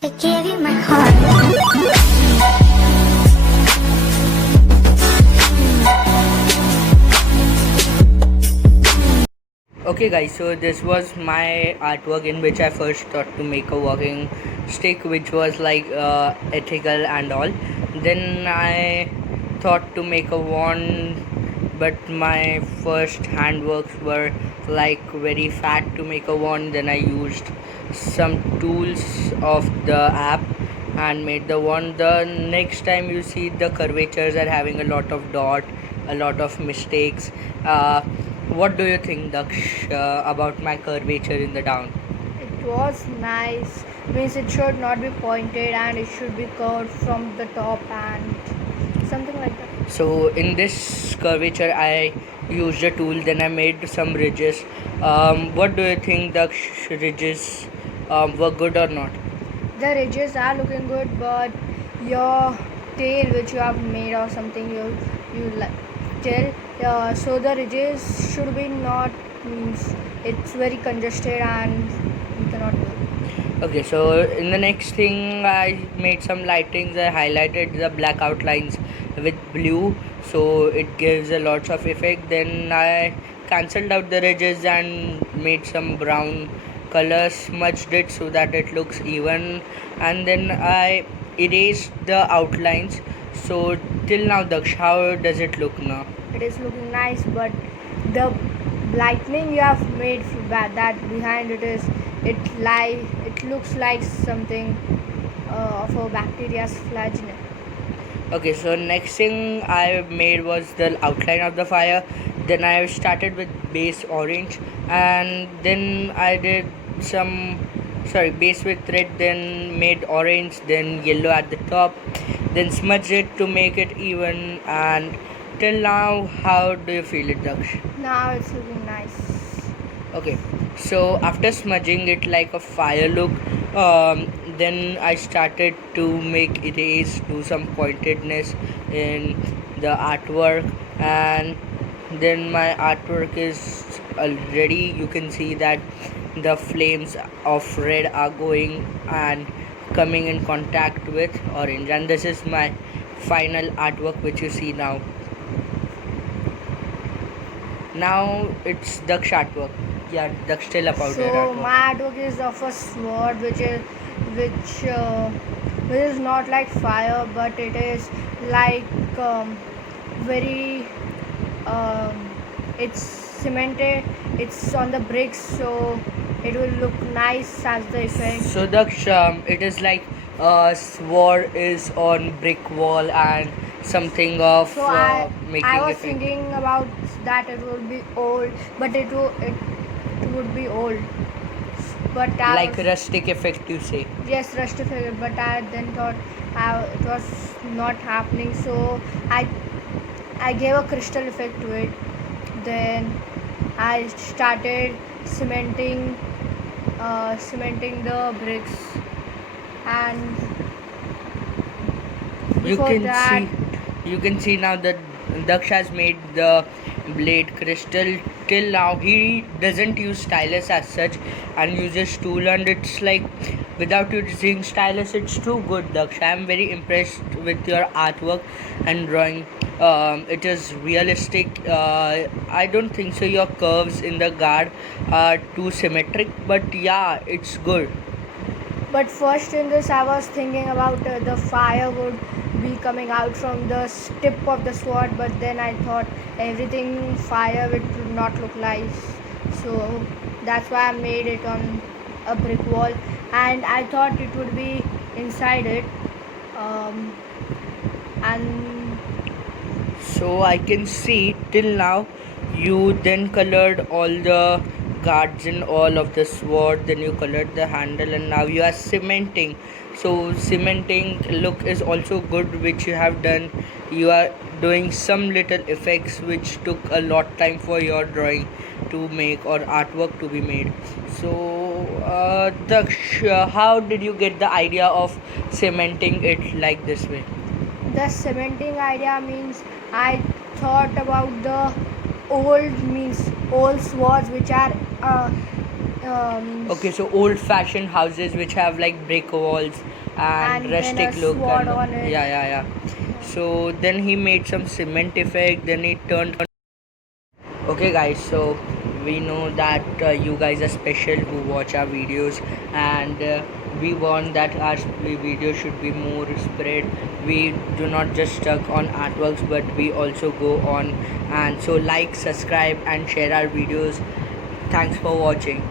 I gave you my heart. Okay guys, so this was my artwork in which I first thought to make a walking stick which was like ethical and all. Then I thought to make a wand, but my first handworks were like very fat to make a wand. Then I used some tools of the app and made the wand. The next time you see the curvatures are having a lot of dot, a lot of mistakes. What do you think, Daksh, about my curvature in the down? It was nice. Means it should not be pointed and it should be curved from the top and something like that. So in this curvature, I used a tool. Then I made some ridges. What do you think, Daksh? Ridges were good or not? The ridges are looking good, but your tail, which you have made or something, tail. So the ridges should be not. Means it's very congested and we cannot do it. Okay, so in the next thing, I made some lightings. I highlighted the black outlines with blue, so it gives a lots of effect. Then I cancelled out the ridges and made some brown color, smudged it so that it looks even, and then I erased the outlines. So till now, Daksh, how does it look now? It is looking nice, but the lightning you have made that behind it is it looks like something of a bacteria's flagellum. Okay, so next thing I made was the outline of the fire. Then I started with base orange, and then I did some base with red, then made orange, then yellow at the top, then smudged it to make it even. And till now, how do you feel it, Daksh? Now it's looking nice. Okay, so after smudging it like a fire look, then I started to make erase, do some pointedness in the artwork, and then my artwork is already, you can see that the flames of red are going and coming in contact with orange, and this is my final artwork which you see now. Now it's Daksh artwork. Yeah, Daksh, tell about your So artwork. my artwork is of a sword which is not like fire, but it is like very it's cemented. It's on the bricks, so it will look nice as the effect. So Daksh, it is like sword is on brick wall and something of So I making was effect. thinking about that it would be old, but it would be old. But I Like was, rustic effect, you say. yes, rusty figure. But I then thought it was not happening, so I gave a crystal effect to it. Then I started cementing the bricks, and You before can that, see now that Daksh has made the blade crystal. Till now he doesn't use stylus as such and uses tool, and it's like without using stylus it's too good, Daksh. I am very impressed with your artwork and drawing. It is realistic. I don't think so your curves in the guard are too symmetric, but yeah, it's good. but first in this I was thinking about the fire would be coming out from the tip of the sword, but then I thought everything fire it would not look nice, so that's why I made it on a brick wall, and I thought it would be inside it, um, and So I can see till now you then colored all the guards and all of the sword, then you colored the handle, and now you are cementing. So cementing look is also good which you have done. You are doing some little effects which took a lot time for your drawing to make or artwork to be made. So Daksh, how did you get the idea of cementing it like this way? the cementing idea means I thought about the old swords which are Means Okay, so old-fashioned houses which have like brick walls and And then rustic a look. sword And on it. yeah. So then he made some cement effect. Then he turned. Okay, guys. So we know that you guys are special who watch our videos, and we want that our video should be more spread. We do not just stuck on artworks, but we also go on. And so like, subscribe, and share our videos. Thanks for watching.